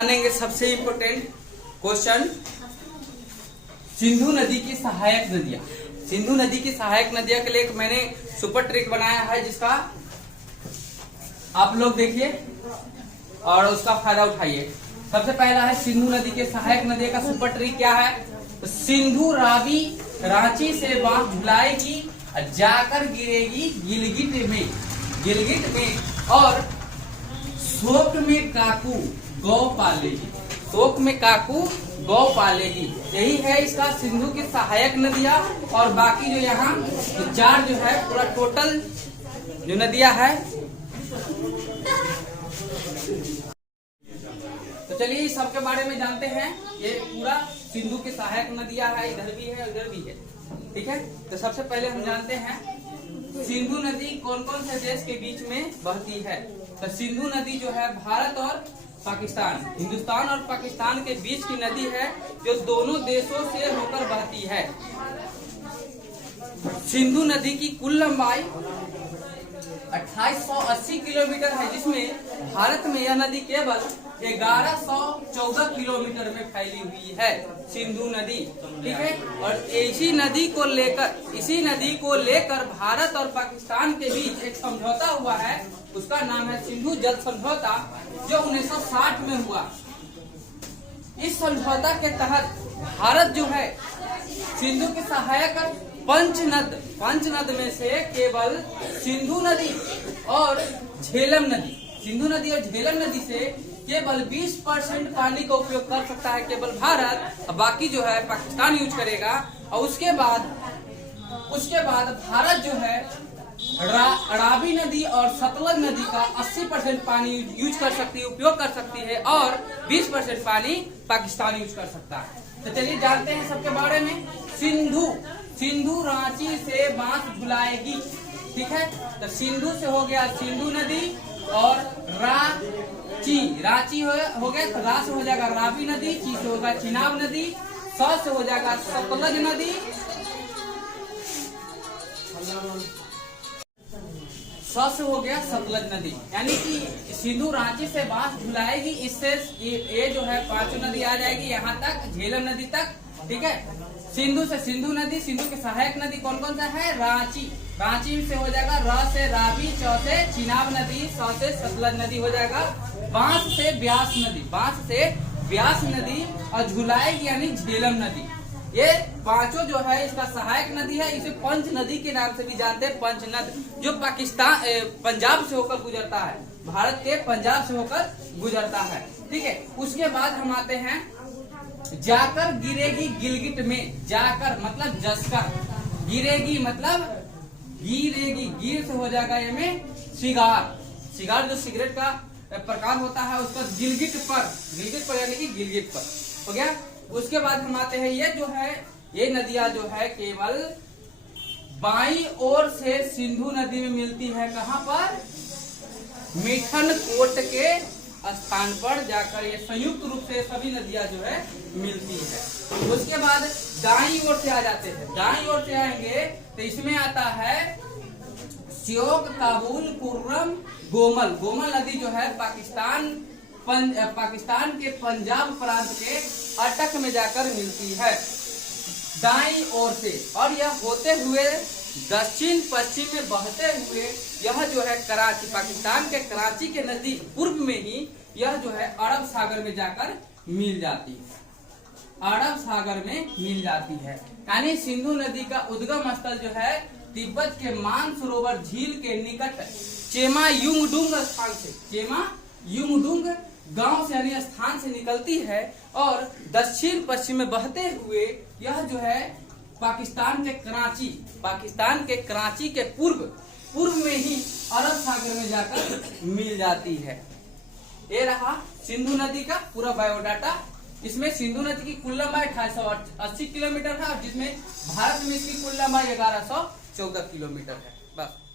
जानेंगे सबसे important question, Sindhu नदी की सहायक नदियां। सिंधु नदी की सहायक नदियां के लिए एक मैंने सुपर ट्रिक बनाया है, जिसका आप लोग देखिए और उसका फायदा उठाइए। सबसे पहला है सिंधु नदी के सहायक नदियों का सुपर ट्रिक क्या है। तो सिंधु रावी रांची से बांस झुलाएगी, जाकर गिरेगी गिलगिट में और शोक में काकू गौ पालेगी। शोक में काकू गौ पालेगी, यही है इसका सिंधु की सहायक नदियां। और बाकी जो यहाँ तो चार जो है पूरा टोटल जो नदियां है। तो चलिए इस सबके बारे में जानते हैं। ये पूरा सिंधु की सहायक नदियां है, इधर भी है उधर भी है, ठीक है। तो सबसे पहले हम जानते हैं सिंधु नदी कौन कौन से देश के बीच में बहती है। तो सिंधु नदी जो है भारत और पाकिस्तान, हिंदुस्तान और पाकिस्तान के बीच की नदी है, जो दोनों देशों से होकर बहती है। सिंधु नदी की कुल लंबाई 2880 किलोमीटर है, जिसमें भारत में यह नदी केवल 1114 किलोमीटर में फैली हुई है, सिंधु नदी, ठीक है। और इसी नदी को लेकर भारत और पाकिस्तान के बीच एक समझौता हुआ है, उसका नाम है सिंधु जल समझौता, जो 1960 में हुआ। इस समझौता के तहत भारत जो है सिंधु के सहायक पंचनद में से केवल सिंधु नदी और झेलम नदी से केवल 20% पानी का उपयोग कर सकता है केवल भारत, बाकी जो है पाकिस्तान यूज करेगा। और उसके बाद भारत जो है रावी नदी और सतलज नदी का 80% पानी यूज कर सकती है, उपयोग कर सकती है, और 20% पानी पाकिस्तान यूज कर सकता है। तो चलिए जानते हैं सबके बारे में। सिंधु रांची से बांस झुलाएगी, ठीक है। तो सिंधु से हो गया सिंधु नदी, और रांची हो गया, तो रा से हो जाएगा रावी नदी, ची से होगा चिनाब नदी, स से हो जाएगा सतलज नदी, स से हो गया सतलज नदी। यानी कि सिंधु रांची से बांस झुलाएगी, इससे ये जो है पांचों नदी आ जाएगी यहाँ तक, झेलम नदी तक, ठीक है। सिंधु से सिंधु नदी, सिंधु के सहायक नदी कौन कौन सा है। रांची से हो जाएगा र से रावी, च से चिनाब नदी, स से सतलज नदी हो जाएगा। बांस से ब्यास नदी और झुलाएगी यानी झेलम नदी। ये पांचों जो है इसका सहायक नदी है। इसे पंच नदी के नाम से भी जानते हैं, पंचनद, जो पंजाब से होकर गुजरता है, भारत के पंजाब से होकर गुजरता है, ठीक है। उसके बाद हम आते हैं जाकर गिरेगी गिलगिट में। जाकर मतलब जसकर, गिरेगी मतलब गिरेगी, गिर से हो जाएगा ये में सिगार जो सिगरेट का प्रकार होता है, उसका गिलगिट पर यानी कि गिलगिट पर हो गया। उसके बाद हम आते हैं ये नदियां जो है केवल बाईं ओर से सिंधु नदी में मिलती है। कहाँ पर? मिठनकोट के स्थान पर जाकर ये संयुक्त रूप से सभी नदियां जो है मिलती है। उसके बाद दाईं ओर से आ जाते हैं। दाईं ओर से आएंगे तो इसमें आता है श्योक, काबुल, कुर्रम, गोमल नदी जो है पाकिस्तान के पंजाब प्रांत के अटक में जाकर मिलती है, दाईं ओर से। और यह होते हुए दक्षिण पश्चिम में बहते हुए यह जो है कराची, पाकिस्तान के कराची के नजदीक पूर्व में ही यह जो है अरब सागर में जाकर मिल जाती है, अरब सागर में मिल जाती है। यानी सिंधु नदी का उद्गम स्थल जो है तिब्बत के मानसरोवर झील के निकट चेमायुंगडुंग स्थान से, चेमायुंगडुंग गांव से यानी स्थान से निकलती है, और दक्षिण पश्चिम में बहते हुए यह जो है पाकिस्तान के कराची के पूर्व में ही अरब सागर में जाकर मिल जाती है। ये रहा सिंधु नदी का पूरा बायोडाटा। इसमें सिंधु नदी की कुल लंबाई 2880 किलोमीटर है, और जिसमें भारत में इसकी कुल लंबाई 1114 किलोमीटर है। बस।